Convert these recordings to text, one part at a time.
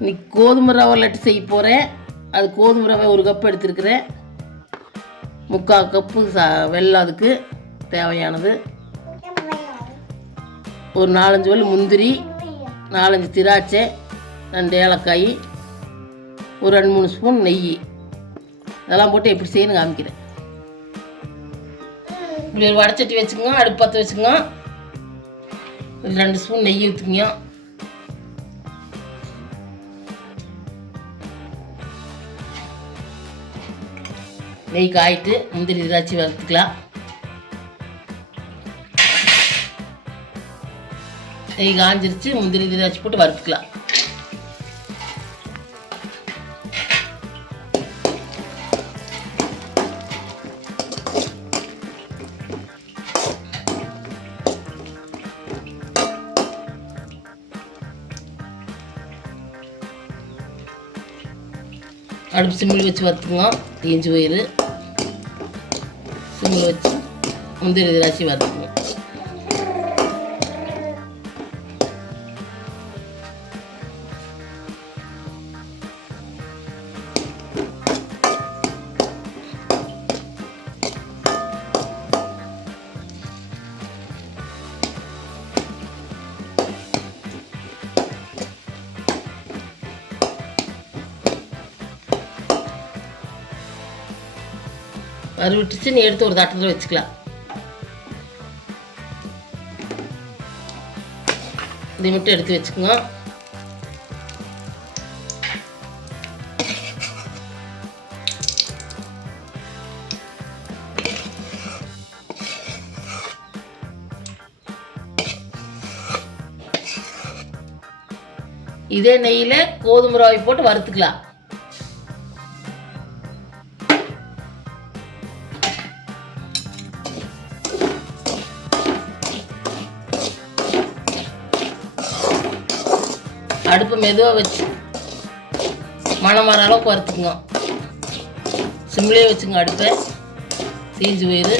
இன்னைக்கு கோதுமை ரவை லட்டு செய்ய போகிறேன். அது கோதுமை ரவை 1 கப் எடுத்துருக்கிறேன். 3/4 கப்பு வெல்லம் அதுக்கு தேவையானது. ஒரு 4-5 வல் முந்திரி, 4-5 திராட்சை, 2 ஏலக்காய், ஒரு 2-3 ஸ்பூன் நெய். இதெல்லாம் போட்டு எப்படி செய்யணும் காமிக்கிறேன். இப்படி ஒரு வடைச்சட்டி வச்சுக்கோங்க, அடுப்பு பற்ற வச்சுக்கோங்க. 2 ஸ்பூன் நெய் ஊற்றுங்க. நெய் காயிட்டு முந்திரி திராட்சை வறுத்துக்கலாம். நெய் காஞ்சிருச்சு, முந்திரி திராட்சை போட்டு வறுத்துக்கலாம். அடுப்பு சிம்மில் வச்சு வறுத்துங்க. தீஞ்சு போயிரு. சிம்மில் வச்சு முந்திரி திராட்சை வறுத்துங்க. வறுவிட்டுச்சு, நீ எடுத்து ஒரு தட்டத்தில் வச்சுக்கலாம். இதை மட்டும் எடுத்து வச்சுக்கோங்க. இதே நெய்யில் கோதுமை ரவை போட்டு வறுத்துக்கலாம். அடுப்பு மெதுவாக வச்சு மணம் வர அளவுக்கு வறுத்துக்குங்க. சிம்லேயே வச்சுங்க அடுப்பை. தீஞ்சு போயிரு.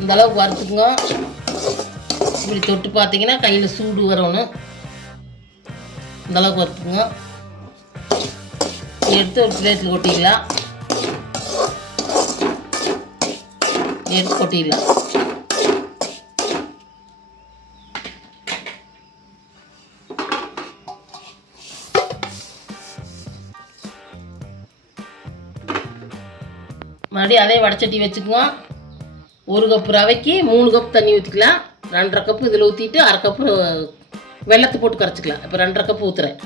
இந்த அளவுக்கு வறுத்துக்குங்க. இப்படி தொட்டு பார்த்தீங்கன்னா கையில் சூடு வரணும். இந்த அளவுக்கு வறுத்துக்குங்க. எடுத்து ஒரு பிளேட்டில் கொட்டிக்கலாம். எடுத்து கொட்டிடலாம். மறுபடியும் அதே வடைச்சட்டி வச்சுக்குவோம். 1 கப்பு ரவைக்கு 3 கப் தண்ணி ஊற்றிக்கலாம். 2.5 கப்பு இதில் ஊற்றிட்டு 1/2 கப்பு வெல்லத்தை போட்டு கரைச்சிக்கலாம். இப்போ 2.5 கப்பு ஊற்றுறேன்.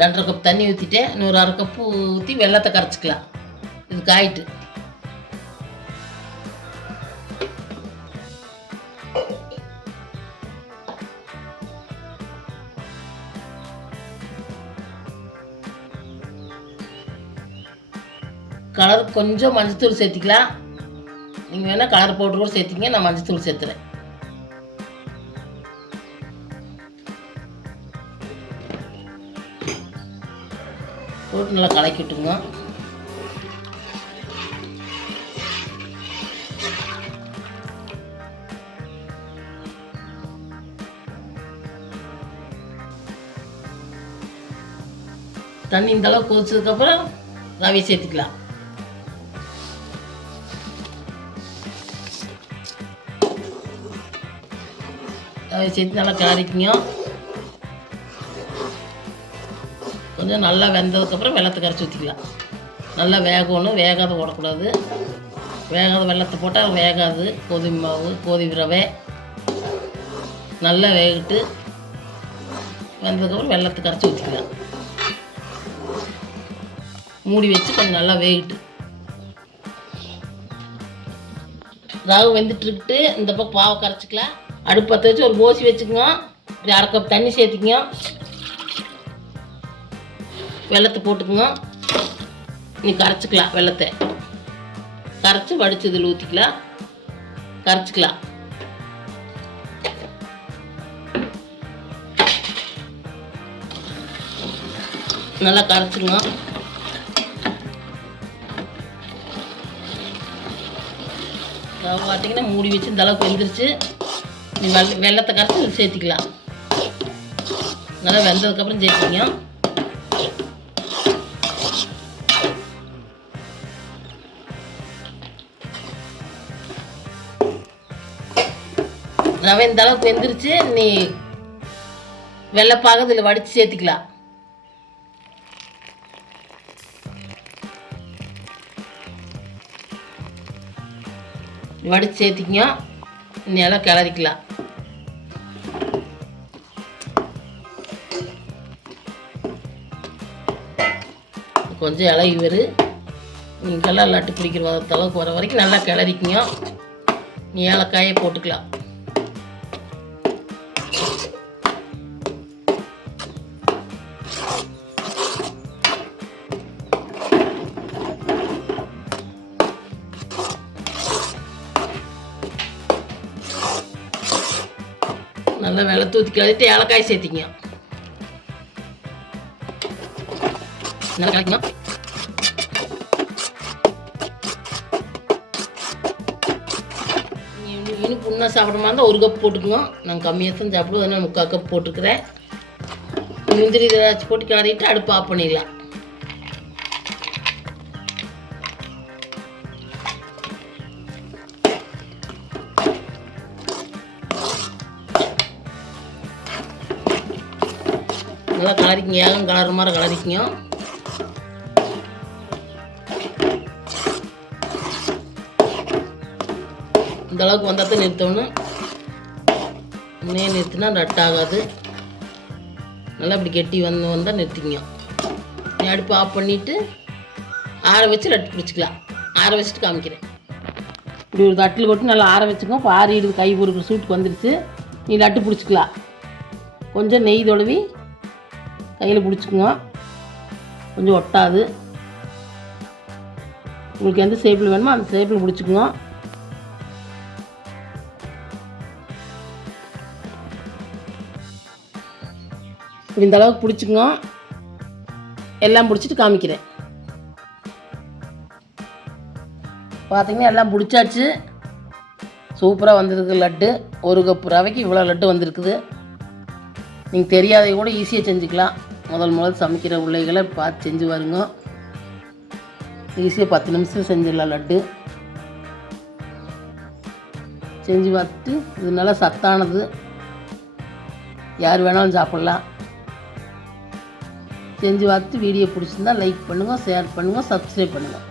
ரெண்டரை கப் தண்ணி ஊற்றிட்டு இன்னொரு 1/2 கப்பு ஊற்றி வெல்லத்தை கரைச்சிக்கலாம். இது காயிட்டு கலர் கொஞ்சம் மஞ்சத்தூள் சேர்த்திக்கலாம். நீங்கள் வேணால் கலர் பவுடர் கூட சேர்த்திங்க. நான் மஞ்சத்தூள் சேர்த்துறேன். போட்டு நல்லா கலக்கி விட்டுங்க. தண்ணி இந்த அளவுக்கு கொதிச்சதுக்கப்புறம் ரவை சேர்த்துக்கலாம். ரவை சேர்த்து நல்லா கிளறிக்குங்க. கொஞ்சம் நல்லா வெந்ததுக்கப்புறம் வெல்லத்தை கரைச்சி ஊற்றிக்கலாம். நல்லா வேகணும். வேகாத ஓடக்கூடாது. வேகாத வெல்லத்தை போட்டால் வேகாது. கோதுமை மாவு, கோதுமை ரவை நல்லா வேகிட்டு வெந்ததுக்கப்புறம் வெல்லத்தை கரைச்சி ஊற்றிக்கலாம். மூடி வச்சு கொஞ்சம் நல்லா வேகிட்டு ரவை வெந்துட்டுருக்கிட்டு இந்த பக்கம் பாவை கரைச்சிக்கலாம். அடுப்பு பற்ற வச்சு ஒரு கோசி வச்சுக்கோங்க. ஒரு 1/2 கப் தண்ணி சேர்த்துக்குங்க. வெல்லத்தை போட்டுக்குங்க. நீ கரைச்சிக்கலாம். வெல்லத்தை கரைச்சி வடித்து இதில் ஊற்றிக்கலாம். கரைச்சிக்கலாம். நல்லா கரைச்சிங்க. பார்த்தீங்கன்னா மூடி வச்சு இந்த அளவுக்கு வெந்துருச்சு. நீ வெல்லத்தை கரைச்சி இதில் சேர்த்திக்கலாம். நல்லா வெந்ததுக்கப்புறம் சேர்த்திங்க. ரவை இந்த அளவுக்கு வெந்துருச்சு. நீ வெள்ளைப்பாக இதில் வடித்து சேர்த்திக்கலாம். வடித்து சேர்த்திக்கங்க. நல்லா கிளறிக்கலாம். கொஞ்சம் இலகி வரும். நீங்கள்லாம் லட்டு பிடிக்கிற அளவுக்கு வர வரைக்கும் நல்லா கிளறிக்குங்க. நீ ஏலக்காயை போட்டுக்கலாம். நல்லா வெள்ளை தூத்தி கிளறிட்டு ஏலக்காய் சேர்த்திங்க. நல்லா கலக்கிங்க. இனிப்பு இன்னும் சாப்பிட மாதிரி இருந்தால் 1 கப் போட்டுக்குங்க. நான் கம்மியாக தான் சாப்பிடுவோம். அதனால் 3/4 கப் போட்டுருக்குறேன். முந்திரி ஏதாச்சும் போட்டு கிளறிட்டு அடுப்பு ஆஃப் பண்ணிடலாம். நல்லா கலரிக்கிங்க. ஏகம் கலர் மாதிரி கலரிக்கிங்க. இந்த அளவுக்கு வந்தால் தான் நிறுத்தணும். முன்னே நிறுத்தினா ரட் ஆகாது. நல்லா இப்படி கெட்டி வந்தால் நிறுத்திக்கிங்க. நீ அடுப்பு ஆஃப் பண்ணிவிட்டு ஆற வச்சு லட்டு பிடிச்சிக்கலாம். ஆற வச்சுட்டு காமிக்கிறேன். இப்படி ஒரு தட்டில் கொட்டி நல்லா ஆற வச்சுக்கோ. இப்போ ஆறிடுது. கை பொறுக்கிற சூட்டுக்கு வந்துடுச்சு. நீ லட்டு பிடிச்சிக்கலாம். கொஞ்சம் நெய் தொழுவி கையில் பிடிச்சிக்குங்க. கொஞ்சம் ஒட்டாது. உங்களுக்கு எந்த ஷேப்பில் வேணுமோ அந்த ஷேப்பில் பிடிச்சிக்குங்க. இந்த அளவுக்கு பிடிச்சிக்குங்க. எல்லாம் பிடிச்சிட்டு காமிக்கிறேன். பார்த்தீங்கன்னா எல்லாம் பிடிச்சாச்சு. சூப்பராக வந்திருக்கு லட்டு. 1 கப் ரவைக்கு இவ்வளோ லட்டு வந்திருக்குது. நீங்கள் தெரியாதே கூட ஈஸியாக செஞ்சுக்கலாம். முதல் சமைக்கிற பிள்ளைகளை பார்த்து செஞ்சு வருங்க. ஈஸியாக 10 நிமிஷம் செஞ்சிடலாம் லட்டு. செஞ்சு பார்த்துட்டு இது நல்லா சத்தானது. யார் வேணாலும் சாப்பிட்லாம். செஞ்சு பார்த்துட்டு வீடியோ பிடிச்சிருந்தா லைக் பண்ணுங்கள், ஷேர் பண்ணுங்கள், சப்ஸ்கிரைப் பண்ணுங்கள்.